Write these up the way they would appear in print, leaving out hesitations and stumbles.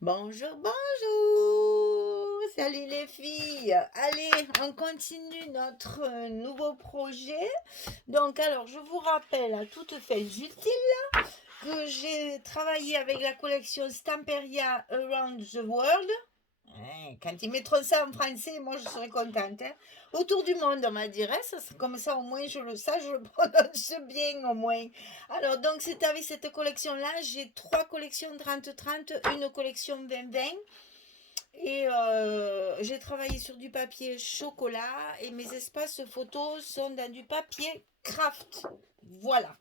Bonjour, bonjour! Salut les filles! Allez, on continue notre nouveau projet. Donc, alors, je vous rappelle à toutes fins utiles que j'ai travaillé avec la collection Stamperia Around the World. Quand ils mettront ça en français, moi je serai contente, hein. Autour du monde, on m'a dit, hein, comme ça au moins je le prononce bien au moins. Alors donc c'est avec cette collection-là, j'ai trois collections 30-30, une collection 20-20. Et j'ai travaillé sur du papier chocolat et mes espaces photos sont dans du papier craft. Voilà.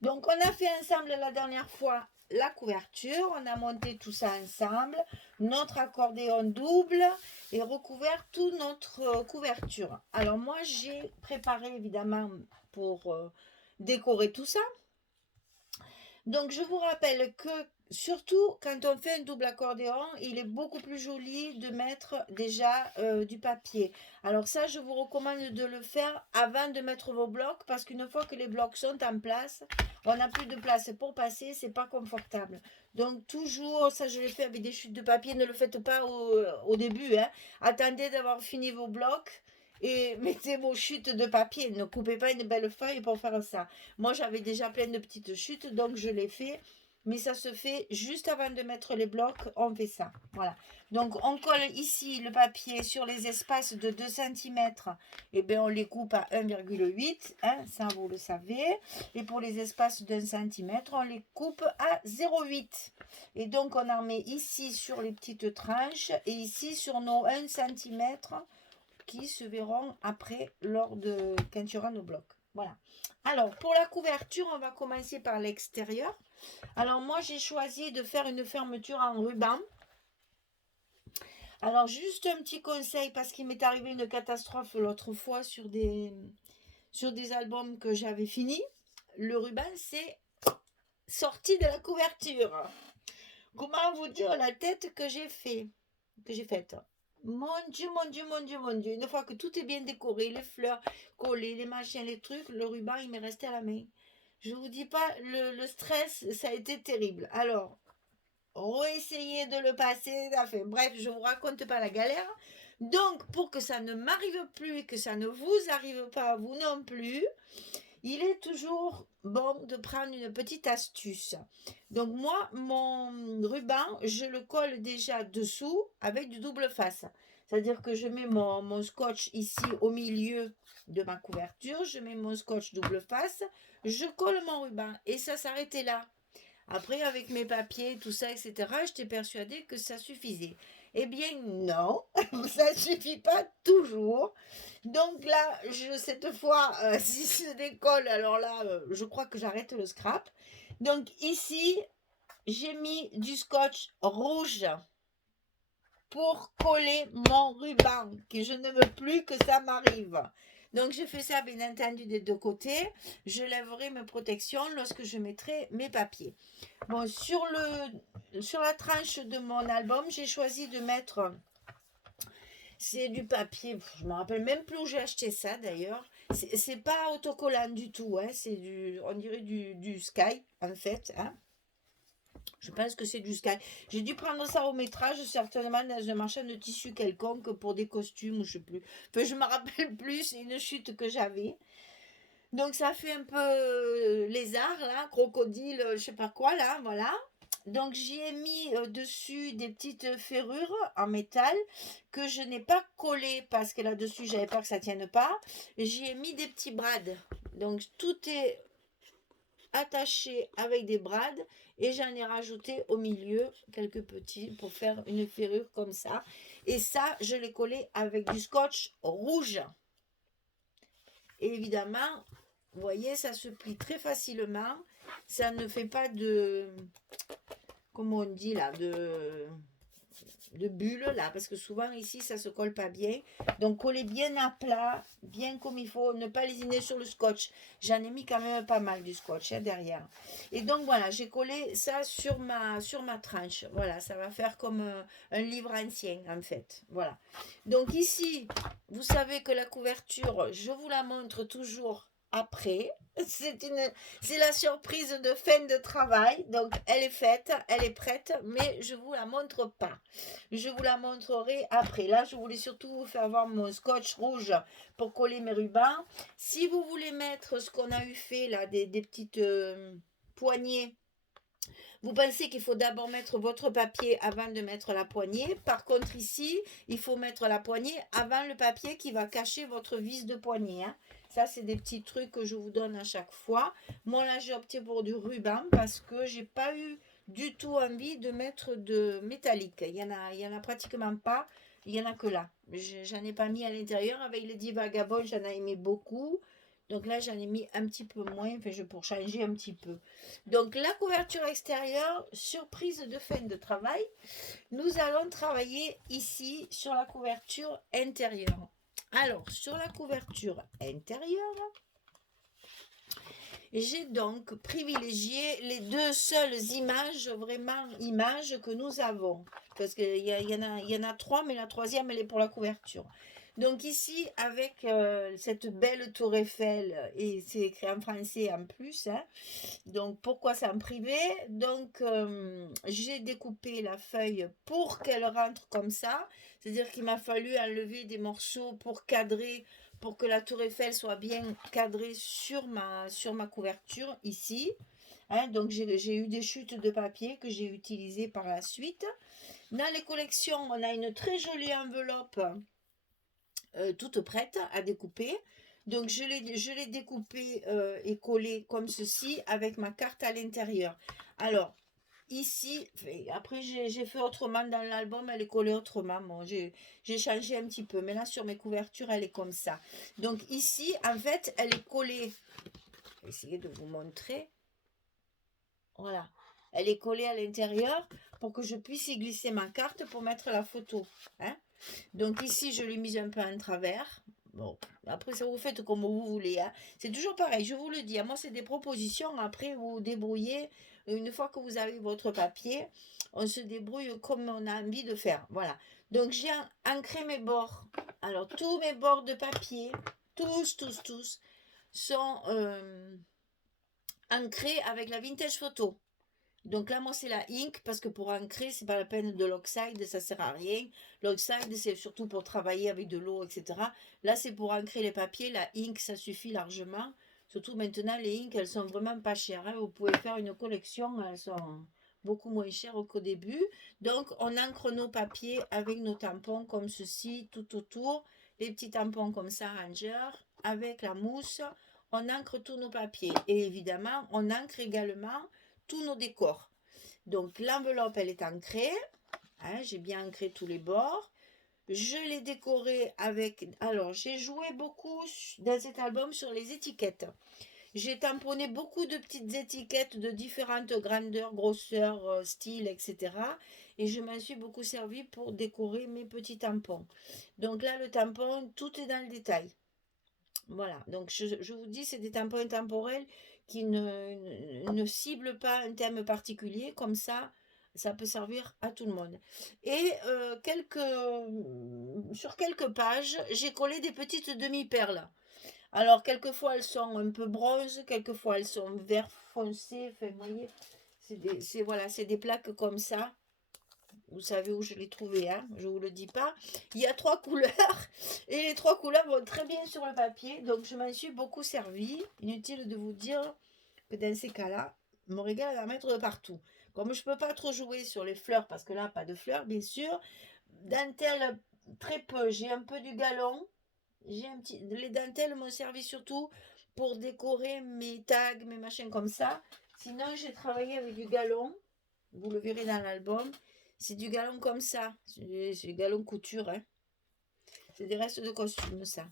Donc, on a fait ensemble la dernière fois la couverture, on a monté tout ça ensemble, notre accordéon double et recouvert toute notre couverture. Alors, moi, j'ai préparé évidemment pour décorer tout ça. Donc, je vous rappelle que surtout quand on fait un double accordéon, il est beaucoup plus joli de mettre déjà du papier. Alors ça, je vous recommande de le faire avant de mettre vos blocs parce qu'une fois que les blocs sont en place, on n'a plus de place pour passer, c'est pas confortable. Donc toujours, ça je l'ai fait avec des chutes de papier, ne le faites pas au début, hein. Attendez d'avoir fini vos blocs et mettez vos chutes de papier. Ne coupez pas une belle feuille pour faire ça. Moi, j'avais déjà plein de petites chutes, donc je l'ai fait. Mais ça se fait juste avant de mettre les blocs, on fait ça. Voilà. Donc, on colle ici le papier sur les espaces de 2 cm. Et bien, on les coupe à 1,8. Hein, ça, vous le savez. Et pour les espaces d'1 cm, on les coupe à 0,8. Et donc, on en met ici sur les petites tranches et ici sur nos 1 cm qui se verront après lors de quand il y aura nos blocs. Voilà. Alors, pour la couverture, on va commencer par l'extérieur. Alors, moi, j'ai choisi de faire une fermeture en ruban. Alors, juste un petit conseil, parce qu'il m'est arrivé une catastrophe l'autre fois sur des albums que j'avais finis. Le ruban, c'est sorti de la couverture. Comment vous dire la tête que j'ai faite. Mon Dieu, mon Dieu, mon Dieu, mon Dieu. Une fois que tout est bien décoré, les fleurs collées, les machins, les trucs, le ruban, il m'est resté à la main. Je vous dis pas, le stress, ça a été terrible. Alors, réessayez de le passer. Bref, je ne vous raconte pas la galère. Donc, pour que ça ne m'arrive plus et que ça ne vous arrive pas, vous non plus, il est toujours bon de prendre une petite astuce. Donc moi, mon ruban, je le colle déjà dessous avec du double face. C'est-à-dire que je mets mon scotch ici au milieu de ma couverture, je mets mon scotch double face, je colle mon ruban et ça s'arrêtait là. Après, avec mes papiers, tout ça, etc., j'étais persuadée que ça suffisait. Eh bien, non, ça ne suffit pas toujours. Donc là, cette fois, si se décolle, alors là, je crois que j'arrête le scrap. Donc ici, j'ai mis du scotch rouge pour coller mon ruban, que je ne veux plus que ça m'arrive. Donc je fais ça bien entendu des deux côtés. Je lèverai mes protections lorsque je mettrai mes papiers. Bon, sur la tranche de mon album, j'ai choisi de mettre, c'est du papier, je me rappelle même plus où j'ai acheté ça d'ailleurs. C'est pas autocollant du tout, hein, on dirait du Sky en fait, hein. Je pense que c'est du Sky. J'ai dû prendre ça au métrage, certainement dans un marchand de tissu quelconque pour des costumes, je sais plus. Enfin, je me rappelle plus, c'est une chute que j'avais. Donc ça fait un peu lézard là, crocodile, je sais pas quoi là, voilà. Donc j'y ai mis dessus des petites ferrures en métal que je n'ai pas collées parce que là-dessus j'avais peur que ça tienne pas. J'y ai mis des petits brades. Donc tout est attaché avec des brades et j'en ai rajouté au milieu quelques petits pour faire une ferrure comme ça. Et ça, je l'ai collé avec du scotch rouge. Et évidemment, vous voyez, ça se plie très facilement. Ça ne fait pas de, comment on dit là, de bulles là, parce que souvent ici ça se colle pas bien. Donc collez bien à plat, bien comme il faut, ne pas lésiner sur le scotch. J'en ai mis quand même pas mal du scotch derrière. Et donc voilà, j'ai collé ça sur ma tranche. Voilà, ça va faire comme un livre ancien en fait. Voilà. Donc ici, vous savez que la couverture, je vous la montre toujours après. C'est la surprise de fin de travail. Donc, elle est faite, elle est prête, mais je vous la montre pas. Je vous la montrerai après. Là, je voulais surtout vous faire voir mon scotch rouge pour coller mes rubans. Si vous voulez mettre ce qu'on a eu fait là, des petites poignées. Vous pensez qu'il faut d'abord mettre votre papier avant de mettre la poignée. Par contre, ici, il faut mettre la poignée avant le papier qui va cacher votre vis de poignée, hein. Ça, c'est des petits trucs que je vous donne à chaque fois. Moi, là, j'ai opté pour du ruban parce que j'ai pas eu du tout envie de mettre de métallique. Il y en a pratiquement pas. Il y en a que là. J'en ai pas mis à l'intérieur. Avec les 10 vagabonds, j'en ai aimé beaucoup. Donc là, j'en ai mis un petit peu moins, enfin, pour changer un petit peu. Donc la couverture extérieure, surprise de fin de travail. Nous allons travailler ici sur la couverture intérieure. Alors, sur la couverture intérieure, j'ai donc privilégié les deux seules images, vraiment images que nous avons. Parce qu'il y en a trois, mais la troisième, elle est pour la couverture. Donc ici, avec cette belle tour Eiffel, et c'est écrit en français en plus, hein. Donc pourquoi c'est en privé? Donc j'ai découpé la feuille pour qu'elle rentre comme ça. C'est-à-dire qu'il m'a fallu enlever des morceaux pour cadrer, pour que la tour Eiffel soit bien cadrée sur ma couverture ici. Hein, donc j'ai eu des chutes de papier que j'ai utilisées par la suite. Dans les collections, on a une très jolie enveloppe toute prête à découper. Donc je l'ai découpée et collée comme ceci avec ma carte à l'intérieur. Alors ici, après j'ai fait autrement dans l'album, elle est collée autrement. Bon, j'ai changé un petit peu, mais là sur mes couvertures, elle est comme ça. Donc ici, en fait, elle est collée. Je vais essayer de vous montrer. Voilà. Elle est collée à l'intérieur pour que je puisse y glisser ma carte pour mettre la photo. Hein. Donc ici, je l'ai mise un peu en travers. Bon, après, ça vous faites comme vous voulez. Hein. C'est toujours pareil, je vous le dis. Moi, c'est des propositions. Après, vous vous débrouillez. Une fois que vous avez votre papier, on se débrouille comme on a envie de faire. Voilà. Donc, j'ai ancré mes bords. Alors, tous mes bords de papier, tous, sont ancrés avec la Vintage Photo. Donc là, moi, c'est la ink parce que pour ancrer, c'est pas la peine de l'oxyde, ça sert à rien. L'oxyde, c'est surtout pour travailler avec de l'eau, etc. Là, c'est pour ancrer les papiers. La ink, ça suffit largement. Surtout maintenant, les inks, elles sont vraiment pas chères, hein. Vous pouvez faire une collection, elles sont beaucoup moins chères qu'au début. Donc, on ancre nos papiers avec nos tampons comme ceci, tout autour. Les petits tampons comme ça, Ranger, avec la mousse. On ancre tous nos papiers. Et évidemment, on ancre également tous nos décors. Donc l'enveloppe, elle est ancrée. Hein, j'ai bien ancré tous les bords. Je l'ai décoré avec... Alors, j'ai joué beaucoup dans cet album sur les étiquettes. J'ai tamponné beaucoup de petites étiquettes de différentes grandeurs, grosseurs, styles, etc. Et je m'en suis beaucoup servi pour décorer mes petits tampons. Donc là, le tampon, tout est dans le détail. Voilà, donc je vous dis, c'est des tampons intemporels qui ne ciblent pas un thème particulier, comme ça peut servir à tout le monde. Et sur quelques pages, j'ai collé des petites demi-perles. Alors, quelquefois, elles sont un peu bronze, quelquefois, elles sont vert foncé. Enfin, vous voyez, voilà, c'est des plaques comme ça. Vous savez où je l'ai trouvé, hein, je ne vous le dis pas. Il y a 3 couleurs et les 3 couleurs vont très bien sur le papier. Donc, je m'en suis beaucoup servi. Inutile de vous dire que dans ces cas-là, je me régale à mettre de partout. Comme je ne peux pas trop jouer sur les fleurs, parce que là, pas de fleurs, bien sûr. Dentelle, très peu. J'ai un peu du galon. Les dentelles m'ont servi surtout pour décorer mes tags, mes machins comme ça. Sinon, j'ai travaillé avec du galon. Vous le verrez dans l'album. C'est du galon comme ça. C'est du galon couture. Hein. C'est des restes de costume, ça.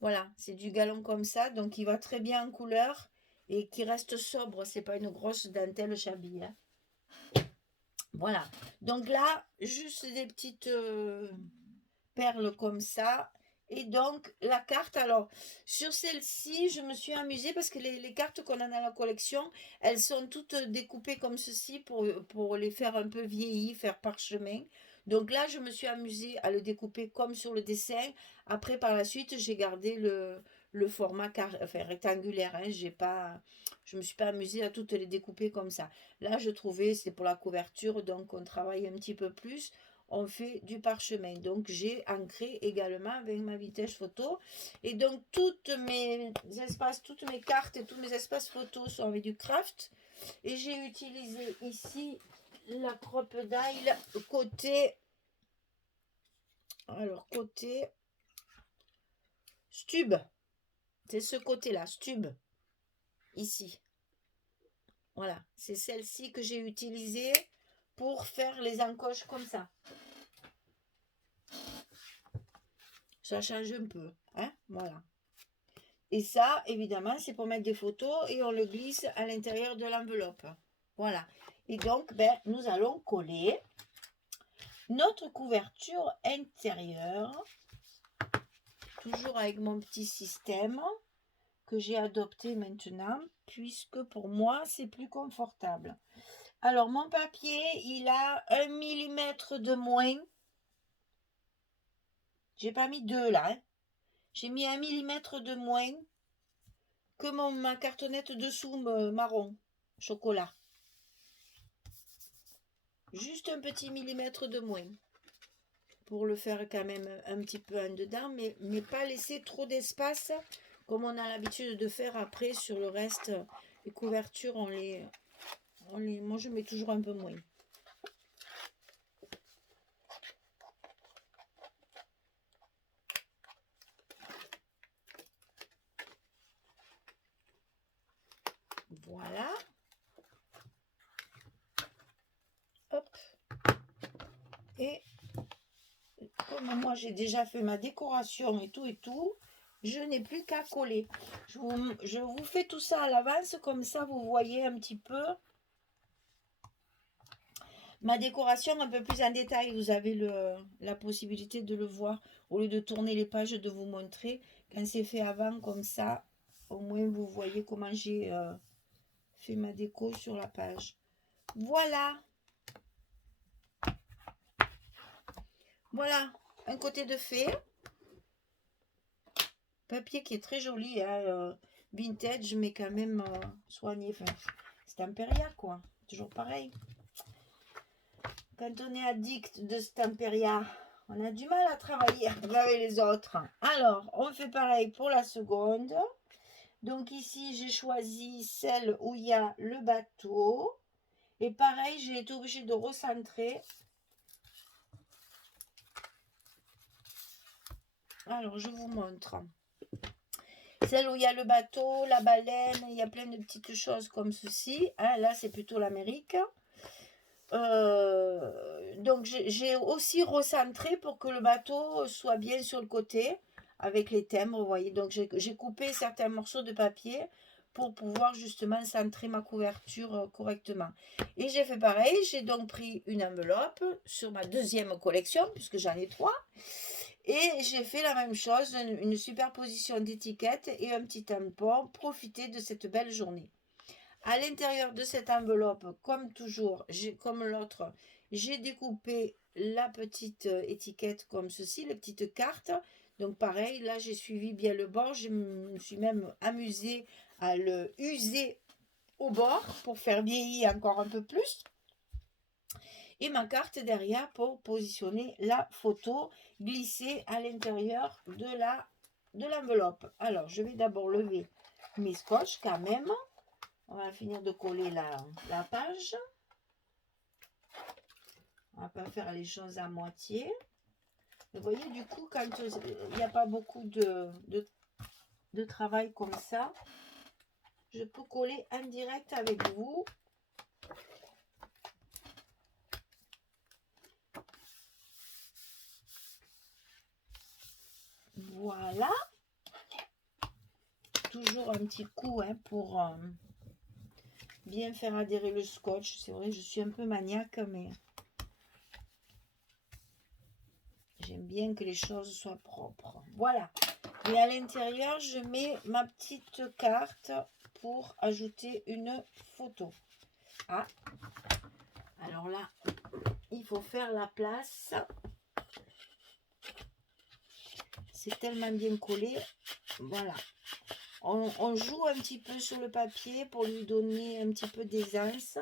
Voilà, c'est du galon comme ça. Donc, il va très bien en couleur et qui reste sobre. C'est pas une grosse dentelle chabille. Hein. Voilà. Donc là, juste des petites perles comme ça. Et donc, la carte, alors, sur celle-ci, je me suis amusée parce que les cartes qu'on a dans la collection, elles sont toutes découpées comme ceci pour les faire un peu vieillir, faire parchemin. Donc là, je me suis amusée à le découper comme sur le dessin. Après, par la suite, j'ai gardé le format rectangulaire. Hein. Je me suis pas amusée à toutes les découper comme ça. Là, je trouvais, c'est pour la couverture, donc on travaille un petit peu plus. On fait du parchemin. Donc, j'ai ancré également avec ma vitesse photo. Et donc, toutes mes cartes et tous mes espaces photos sont avec du craft. Et j'ai utilisé ici la Crocodile côté... Alors, côté Stub. C'est ce côté-là, Stub. Ici. Voilà. C'est celle-ci que j'ai utilisée pour faire les encoches comme ça. Ça change un peu. Hein, voilà. Et ça, évidemment, c'est pour mettre des photos et on le glisse à l'intérieur de l'enveloppe. Voilà. Et donc, nous allons coller notre couverture intérieure. Toujours avec mon petit système que j'ai adopté maintenant, puisque pour moi, c'est plus confortable. Alors, mon papier, il a 1 mm de moins. J'ai pas mis 2 là. Hein. J'ai mis 1 mm de moins que ma cartonnette dessous marron, chocolat. Juste un petit millimètre de moins. Pour le faire quand même un petit peu en dedans, mais pas laisser trop d'espace comme on a l'habitude de faire après sur le reste. Les couvertures, moi je mets toujours un peu moins. Voilà. Hop. Et comme moi j'ai déjà fait ma décoration et tout, je n'ai plus qu'à coller. Je vous fais tout ça à l'avance, comme ça vous voyez un petit peu ma décoration un peu plus en détail. Vous avez la possibilité de le voir au lieu de tourner les pages, de vous montrer. Quand c'est fait avant comme ça, au moins vous voyez comment j'ai fait ma déco sur la page. Voilà. Voilà, un côté de fait. Papier qui est très joli, hein, vintage, mais quand même soigné. Enfin, c'est Stamperia, quoi. Toujours pareil. Quand on est addict de Stamperia, on a du mal à travailler avec les autres. Alors, on fait pareil pour la seconde. Donc ici, j'ai choisi celle où il y a le bateau. Et pareil, j'ai été obligée de recentrer. Alors, je vous montre. Celle où il y a le bateau, la baleine, il y a plein de petites choses comme ceci. Hein, là, c'est plutôt l'Amérique. Donc, j'ai aussi recentré pour que le bateau soit bien sur le côté avec les thèmes, vous voyez. Donc, j'ai coupé certains morceaux de papier pour pouvoir justement centrer ma couverture correctement. Et j'ai fait pareil, j'ai donc pris une enveloppe sur ma deuxième collection, puisque j'en ai 3. Et j'ai fait la même chose, une superposition d'étiquettes et un petit tampon. Profitez de cette belle journée. À l'intérieur de cette enveloppe, comme toujours, comme l'autre, j'ai découpé la petite étiquette comme ceci, les petites cartes. Donc pareil, là j'ai suivi bien le bord. Je me suis même amusée à le user au bord pour faire vieillir encore un peu plus. Et ma carte derrière pour positionner la photo glissée à l'intérieur de l'enveloppe. Alors, je vais d'abord lever mes scotch quand même. On va finir de coller la page. On va pas faire les choses à moitié. Vous voyez, du coup, quand il n'y a pas beaucoup de travail comme ça, je peux coller en direct avec vous. Voilà. Toujours un petit coup hein, pour bien faire adhérer le scotch. C'est vrai, je suis un peu maniaque, mais j'aime bien que les choses soient propres. Voilà. Et à l'intérieur, je mets ma petite carte pour ajouter une photo. Ah. Alors là, il faut faire la place. C'est tellement bien collé. Voilà. On joue un petit peu sur le papier pour lui donner un petit peu d'aisance.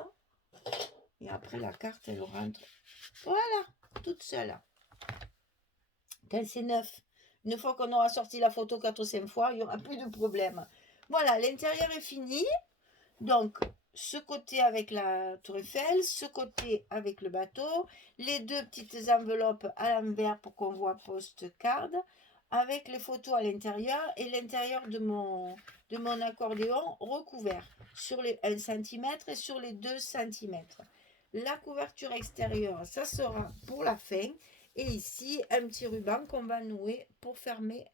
Et après, la carte, elle rentre. Voilà, toute seule. Quand c'est neuf, une fois qu'on aura sorti la photo 4 ou 5 fois, il n'y aura plus de problème. Voilà, l'intérieur est fini. Donc, ce côté avec la tour Eiffel, ce côté avec le bateau, les deux petites enveloppes à l'envers pour qu'on voit postcard, avec les photos à l'intérieur et l'intérieur de mon accordéon recouvert sur les 1 cm et sur les 2 cm. La couverture extérieure, ça sera pour la fin. Et ici, un petit ruban qu'on va nouer pour fermer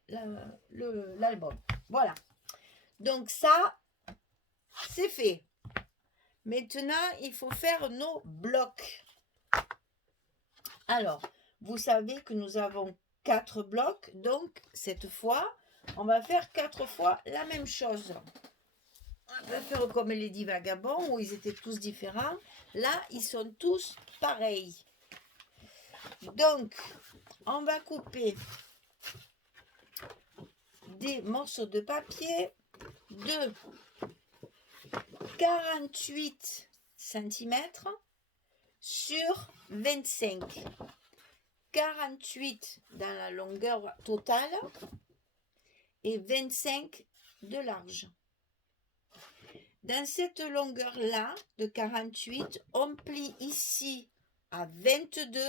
l'album. Voilà. Donc ça, c'est fait. Maintenant, il faut faire nos blocs. Alors, vous savez que nous avons 4 blocs. Donc, cette fois, on va faire 4 fois la même chose. On va faire comme les 10 vagabonds où ils étaient tous différents. Là, ils sont tous pareils. Donc, on va couper des morceaux de papier de 48 cm sur 25. 48 dans la longueur totale et 25 de large. Dans cette longueur-là de 48, on plie ici à 22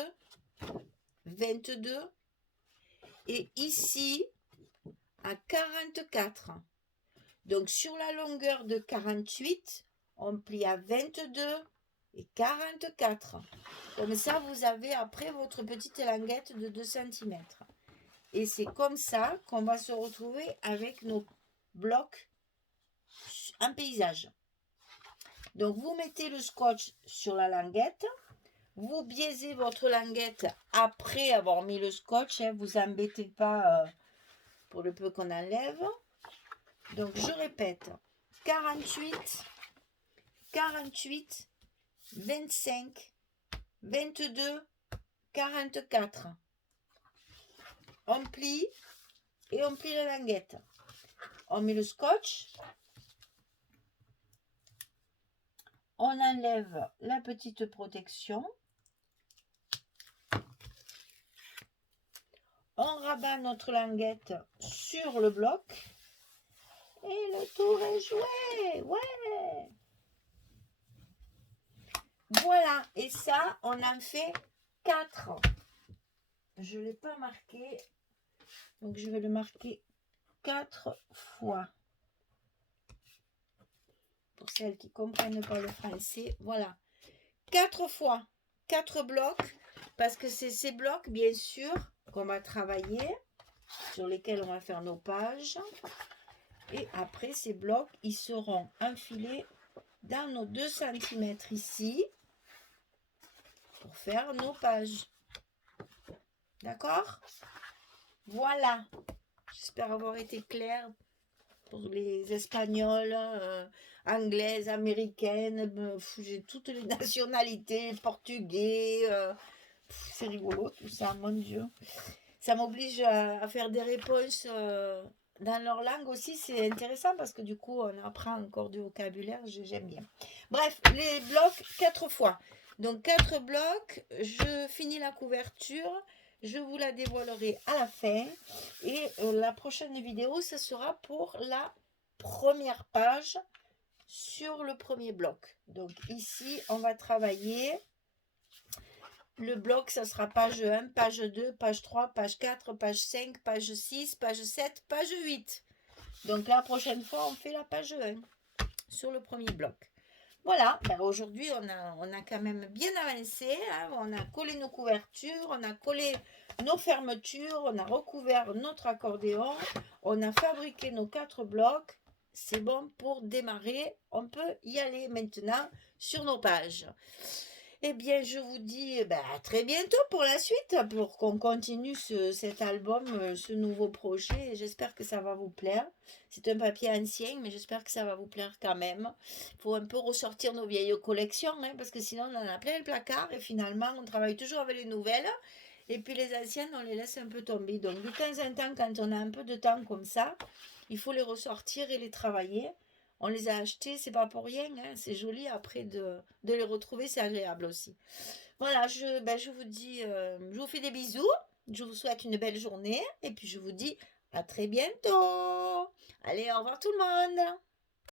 et ici à 44. Donc sur la longueur de 48, on plie à 22 et 44. Comme ça, vous avez après votre petite languette de 2 cm. Et c'est comme ça qu'on va se retrouver avec nos blocs en paysage. Donc vous mettez le scotch sur la languette. Vous biaisez votre languette après avoir mis le scotch. Vous embêtez pas pour le peu qu'on enlève. Donc je répète. 48, 25, 22, 44. On plie et on plie la languette. On met le scotch. On enlève la petite protection. On rabat notre languette sur le bloc. Et le tour est joué. Ouais. Voilà. Et ça, on en fait 4. Je ne l'ai pas marqué. Donc, je vais le marquer 4 fois. Pour celles qui ne comprennent pas le français. Voilà. 4 fois. 4 blocs. Parce que c'est ces blocs, bien sûr, qu'on va travailler. Sur lesquels on va faire nos pages. Et après, ces blocs, ils seront enfilés dans nos 2 cm ici. Pour faire nos pages. D'accord? Voilà. J'espère avoir été claire pour les Espagnols, Anglaises, Américaines. J'ai toutes les nationalités, Portugais. C'est rigolo tout ça, mon Dieu. Ça m'oblige à faire des réponses dans leur langue aussi. C'est intéressant parce que du coup, on apprend encore du vocabulaire. J'aime bien. Bref, les blocs 4 fois. Donc 4 blocs, je finis la couverture, je vous la dévoilerai à la fin et la prochaine vidéo, ce sera pour la première page sur le premier bloc. Donc ici, on va travailler le bloc, ça sera page 1, page 2, page 3, page 4, page 5, page 6, page 7, page 8. Donc la prochaine fois, on fait la page 1 sur le premier bloc. Voilà, ben aujourd'hui on a quand même bien avancé, hein. On a collé nos couvertures, on a collé nos fermetures, on a recouvert notre accordéon, on a fabriqué nos 4 blocs, c'est bon pour démarrer, on peut y aller maintenant sur nos pages. Eh bien, je vous dis à très bientôt pour la suite, pour qu'on continue cet album, ce nouveau projet. J'espère que ça va vous plaire. C'est un papier ancien, mais j'espère que ça va vous plaire quand même. Il faut un peu ressortir nos vieilles collections, hein, parce que sinon on en a plein le placard et finalement on travaille toujours avec les nouvelles. Et puis les anciennes, on les laisse un peu tomber. Donc de temps en temps, quand on a un peu de temps comme ça, il faut les ressortir et les travailler. On les a achetés, c'est pas pour rien, hein, c'est joli après de les retrouver, c'est agréable aussi. Voilà, je vous dis, je vous fais des bisous, je vous souhaite une belle journée et puis je vous dis à très bientôt. Allez, au revoir tout le monde.